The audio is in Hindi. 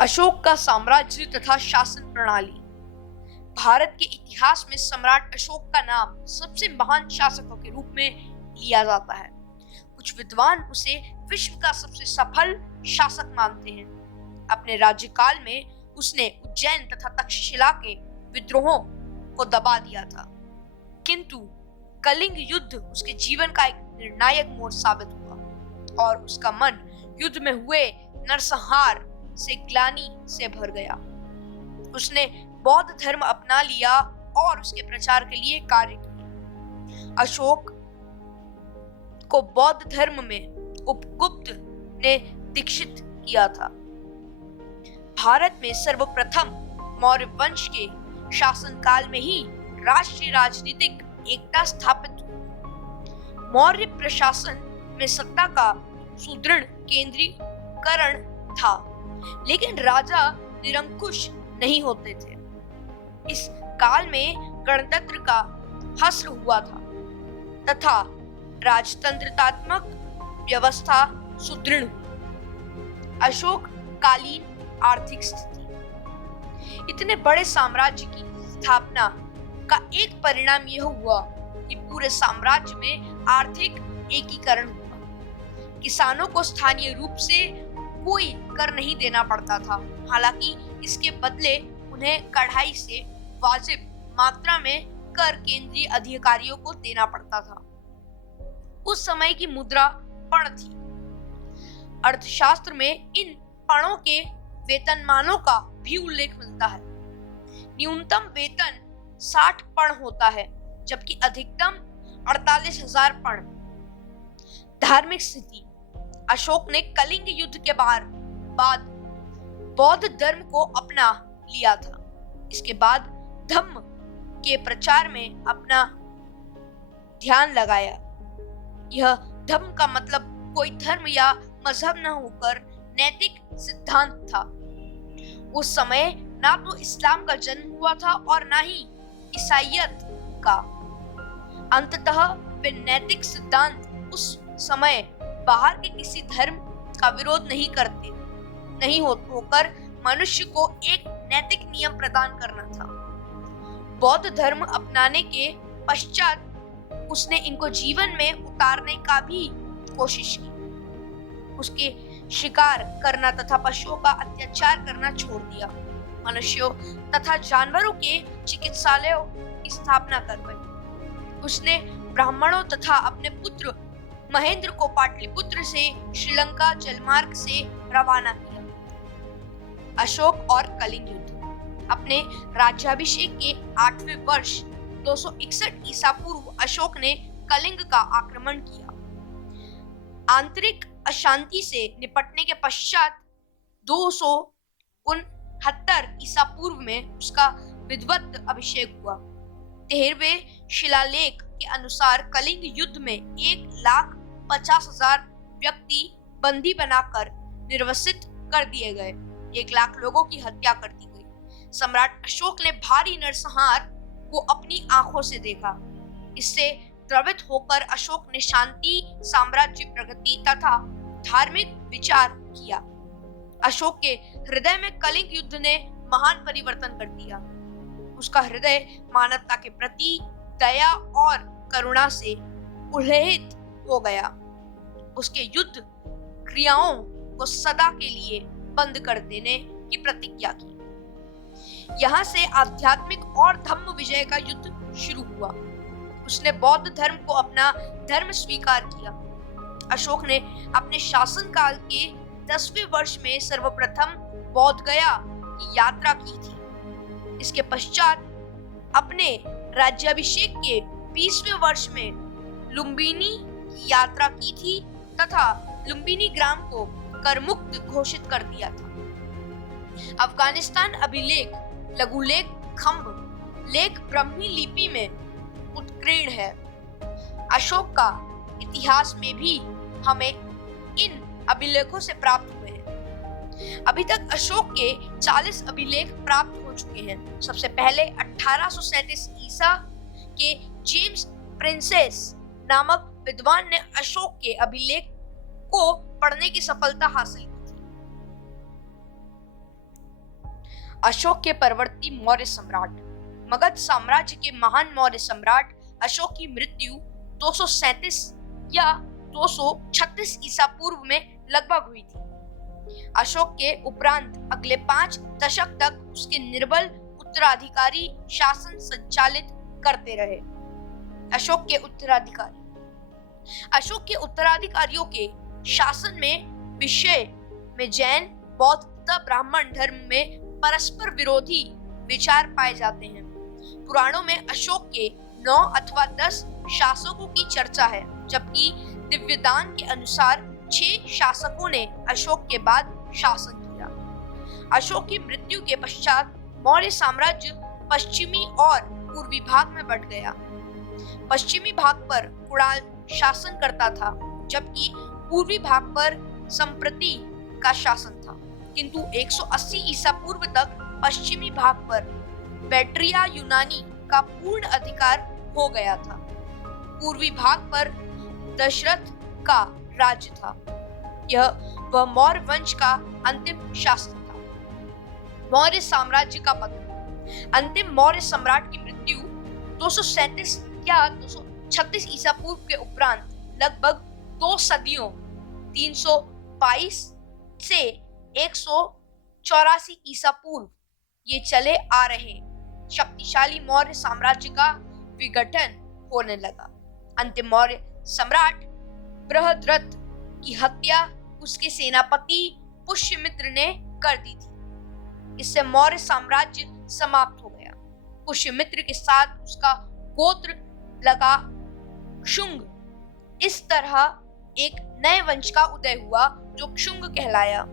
अशोक का साम्राज्य तथा शासन प्रणाली। भारत के इतिहास में सम्राट अशोक का नाम सबसे महान शासकों के रूप में लिया जाता है। कुछ विद्वान उसे विश्व का सबसे सफल शासक मानते हैं। अपने राज्यकाल में उसने उज्जैन तथा तक्षशिला के विद्रोहों को दबा दिया था, किंतु कलिंग युद्ध उसके जीवन का एक निर्णायक मोड़ साबित हुआ और उसका मन युद्ध में हुए नरसंहार से ग्लानि से भर गया। उसने बौद्ध धर्म अपना लिया और उसके प्रचार के लिए कार्य किया। अशोक को बौद्ध धर्म में उपगुप्त ने दीक्षित किया था। भारत में सर्वप्रथम मौर्य वंश के शासनकाल में ही राष्ट्रीय राजनीतिक एकता स्थापित हुई। मौर्य प्रशासन में सत्ता का सुदृढ़ केंद्रीकरण था, लेकिन राजा निरंकुश नहीं होते थे। इस काल में गणतंत्र का हस्र हुआ था तथा राजतंत्रात्मक व्यवस्था सुदृढ़ हुई। अशोक कालीन आर्थिक स्थिति। इतने बड़े साम्राज्य की स्थापना का एक परिणाम यह हुआ कि पूरे साम्राज्य में आर्थिक एकीकरण हुआ। किसानों को स्थानीय रूप से कोई कर नहीं देना पड़ता था, हालांकि इसके बदले उन्हें कड़ाई से वाजिब मात्रा में कर केंद्रीय अधिकारियों को देना पड़ता था। उस समय की मुद्रा पण थी। अर्थशास्त्र में इन पणों के वेतनमानों का भी उल्लेख मिलता है। न्यूनतम वेतन 60 पण होता है, जबकि अधिकतम 48,000 पण। धार्मिक स्थिति। अशोक ने कलिंग युद्ध के बाद बौद्ध धर्म को अपना लिया था। इसके बाद धम्म के प्रचार में अपना ध्यान लगाया। यह धम्म का मतलब कोई धर्म या मजहब न होकर नैतिक सिद्धांत था। उस समय ना तो इस्लाम का जन्म हुआ था और ना ही ईसाईयत का। अंततः वे नैतिक सिद्धांत उस समय बाहर के किसी धर्म का विरोध नहीं होकर मनुष्य को एक नैतिक नियम प्रदान करना था। बौद्ध धर्म अपनाने के पश्चात उसने इनको जीवन में उतारने का भी कोशिश की। उसके शिकार करना तथा पशुओं का अत्याचार करना छोड़ दिया। मनुष्यों तथा जानवरों के चिकित्सालयों की स्थापना करवाई। उसने ब्राह्मणों तथा अपने पुत्र महेंद्र को पाटलिपुत्र से श्रीलंका जलमार्ग से रवाना किया। अशोक और कलिंग युद्ध। अपने राज्याभिषेक के 8वें वर्ष 261 ईसा पूर्व अशोक ने कलिंग का आक्रमण किया। आंतरिक अशांति से निपटने के पश्चात 269 ईसा पूर्व में उसका विधिवत अभिषेक हुआ। 13वें शिलालेख के अनुसार कलिंग युद्ध में 1,50,000 व्यक्ति बंदी बनाकर निर्वसित कर दिए गए। 1,00,000 लोगों की हत्या कर दी गई। सम्राट अशोक ने भारी नरसंहार को अपनी आंखों से देखा। इससे द्रवित होकर अशोक ने शांति, साम्राज्य प्रगति तथा धार्मिक विचार किया। अशोक के हृदय में कलिंग युद्ध ने महान परिवर्तन कर दिया। उसका हृदय मानवता के प्रति दया और करुणा से उल्लेखित हो गया। उसके युद्ध क्रियाओं को सदा के लिए बंद कर देने की प्रतिज्ञा की। यहाँ से आध्यात्मिक और धम्म विजय का युद्ध शुरू हुआ। उसने बौद्ध धर्म को अपना धर्म स्वीकार किया। अशोक ने अपने शासनकाल के 10वें वर्ष में सर्वप्रथम बौद्ध गया की यात्रा की थी। इसके पश्चात अपने राज्याभिषेक के 20वें वर्ष में लुम्बिनी की यात्रा की थी तथा लुम्बिनी ग्राम को करमुक्त घोषित कर दिया था। अफगानिस्तान अभिलेख, लघुलेख, खम्भ लेख ब्राह्मी लिपि में उत्कीर्ण है। अशोक का इतिहास में भी हमें इन अभिलेखों से प्राप्त हुए हैं। अभी तक अशोक के 40 अभिलेख प्राप्त हो चुके हैं। सबसे पहले 1837 ईसा के जेम्स प्रिंसेस नामक विद्वान ने अशोक के अभिलेख को पढ़ने की सफलता हासिल की थी। अशोक के परवर्ती मौर्य सम्राट। मगध साम्राज्य के महान मौर्य सम्राट अशोक की मृत्यु 237 या 236 ईसा पूर्व में लगभग हुई थी। अशोक के उपरांत अगले 5 दशक तक उसके निर्बल उत्तराधिकारी शासन संचालित करते रहे। अशोक के उत्तराधिकारियों के शासन में विषय में जैन, बौद्ध तथा ब्राह्मण धर्म में परस्पर विरोधी विचार पाए जाते हैं। पुराणों में अशोक के 9 अथवा 10 शासकों की चर्चा है, जबकि दिव्यदान के अनुसार 6 शासकों ने अशोक के बाद शासन किया। अशोक की मृत्यु के पश्चात मौर्य साम्राज्य पश्चिमी और पूर्वी भाग में बंट गया। पश्चिमी भाग पर कुणाल शासन करता था, जबकि पूर्वी भाग पर संप्रति का शासन था। किंतु 180 ईसा पूर्व तक पश्चिमी भाग पर बैक्ट्रिया यूनानी का पूर्ण अधिकार हो गया था। पूर्वी भाग पर दशरथ का राज्य था। यह वह मौर्य वंश का अंतिम शासन था। मौर्य साम्राज्य का पतन। अंतिम मौर्य सम्राट की मृत्यु 237 या 236 ईसा पूर्व के उपरांत लगभग 2 सदियों 322 से 184 ईसा पूर्व ये चले आ रहे शक्तिशाली मौर्य साम्राज्य का विघटन होने लगा। अंतिम मौर्य सम्राट बृहद्रथ की हत्या उसके सेनापति पुष्यमित्र ने कर दी थी। इससे मौर्य साम्राज्य समाप्त हो गया। पुष्यमित्र के साथ उसका गोत्र लगा शुंग। इस तरह एक नए वंश का उदय हुआ जो शुंग कहलाया।